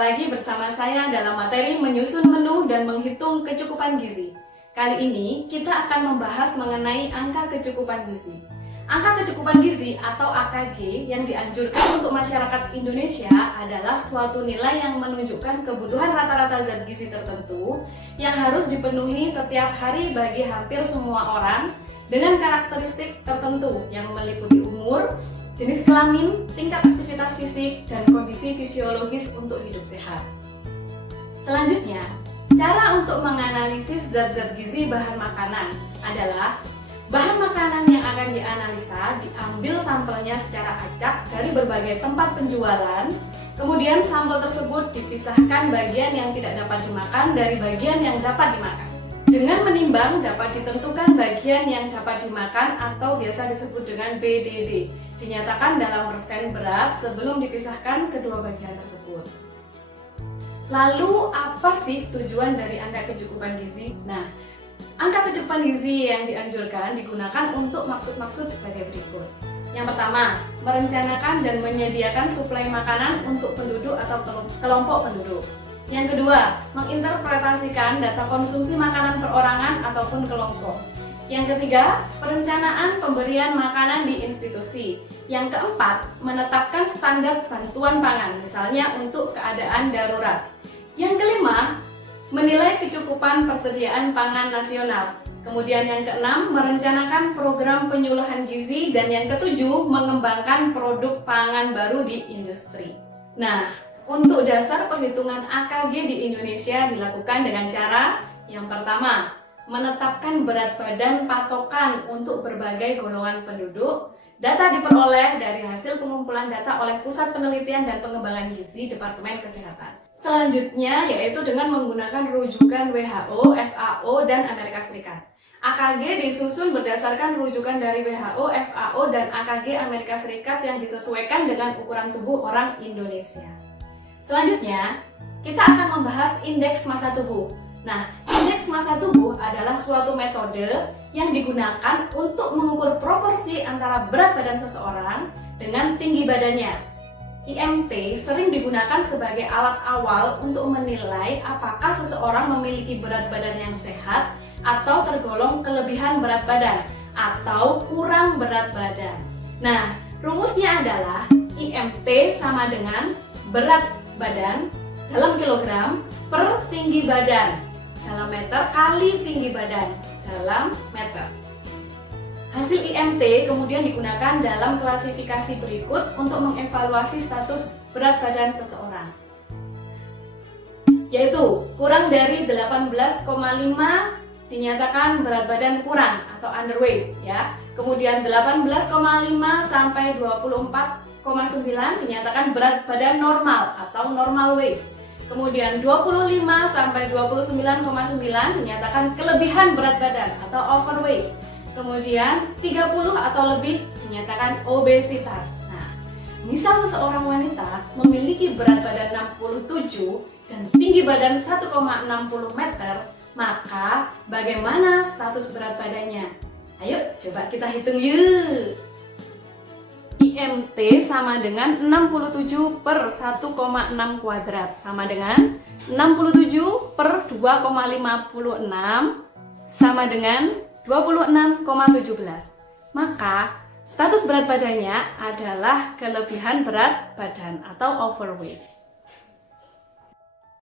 lagi bersama saya dalam materi menyusun menu dan menghitung kecukupan gizi. Kali ini kita akan membahas mengenai angka kecukupan gizi. Angka kecukupan gizi atau AKG yang dianjurkan untuk masyarakat Indonesia adalah suatu nilai yang menunjukkan kebutuhan rata-rata zat gizi tertentu yang harus dipenuhi setiap hari bagi hampir semua orang dengan karakteristik tertentu yang meliputi umur, jenis kelamin, tingkat aktivitas fisik, dan kondisi fisiologis untuk hidup sehat. Selanjutnya, cara untuk menganalisis zat-zat gizi bahan makanan adalah bahan makanan yang akan dianalisa diambil sampelnya secara acak dari berbagai tempat penjualan, kemudian sampel tersebut dipisahkan bagian yang tidak dapat dimakan dari bagian yang dapat dimakan. Dengan menimbang dapat ditentukan bagian yang dapat dimakan atau biasa disebut dengan BDD, dinyatakan dalam persen berat sebelum dipisahkan kedua bagian tersebut. Lalu apa sih tujuan dari angka kecukupan gizi? Nah, angka kecukupan gizi yang dianjurkan digunakan untuk maksud-maksud sebagai berikut. Yang pertama, merencanakan dan menyediakan suplai makanan untuk penduduk atau kelompok penduduk. Yang kedua, menginterpretasikan data konsumsi makanan perorangan ataupun kelompok. Yang ketiga, perencanaan pemberian makanan di institusi. Yang keempat, menetapkan standar bantuan pangan, misalnya untuk keadaan darurat. Yang kelima, menilai kecukupan persediaan pangan nasional. Kemudian yang keenam, merencanakan program penyuluhan gizi. Dan yang ketujuh, mengembangkan produk pangan baru di industri. Nah, untuk dasar perhitungan AKG di Indonesia dilakukan dengan cara yang pertama, menetapkan berat badan patokan untuk berbagai golongan penduduk. Data diperoleh dari hasil pengumpulan data oleh Pusat Penelitian dan Pengembangan Gizi Departemen Kesehatan. Selanjutnya yaitu dengan menggunakan rujukan WHO, FAO, dan Amerika Serikat. AKG disusun berdasarkan rujukan dari WHO, FAO, dan AKG Amerika Serikat yang disesuaikan dengan ukuran tubuh orang Indonesia. Selanjutnya, kita akan membahas indeks massa tubuh. Nah, indeks massa tubuh adalah suatu metode yang digunakan untuk mengukur proporsi antara berat badan seseorang dengan tinggi badannya. IMT sering digunakan sebagai alat awal untuk menilai apakah seseorang memiliki berat badan yang sehat atau tergolong kelebihan berat badan atau kurang berat badan. Nah, rumusnya adalah IMT sama dengan berat badan dalam kilogram per tinggi badan dalam meter kali tinggi badan dalam meter. Hasil IMT kemudian digunakan dalam klasifikasi berikut untuk mengevaluasi status berat badan seseorang, yaitu kurang dari 18,5 dinyatakan berat badan kurang atau underweight ya. Kemudian 18,5 sampai 24,9 dinyatakan berat badan normal atau normal weight. Kemudian 25 sampai 29,9 dinyatakan kelebihan berat badan atau overweight. Kemudian 30 atau lebih dinyatakan obesitas. Nah, misal seseorang wanita memiliki berat badan 67 dan tinggi badan 1,60 meter, maka bagaimana status berat badannya? Ayo coba kita hitung yuk. IMT sama dengan 67 per 1,6 kuadrat sama dengan 67 per 2,56 sama dengan 26,17. Maka status berat badannya adalah kelebihan berat badan atau overweight.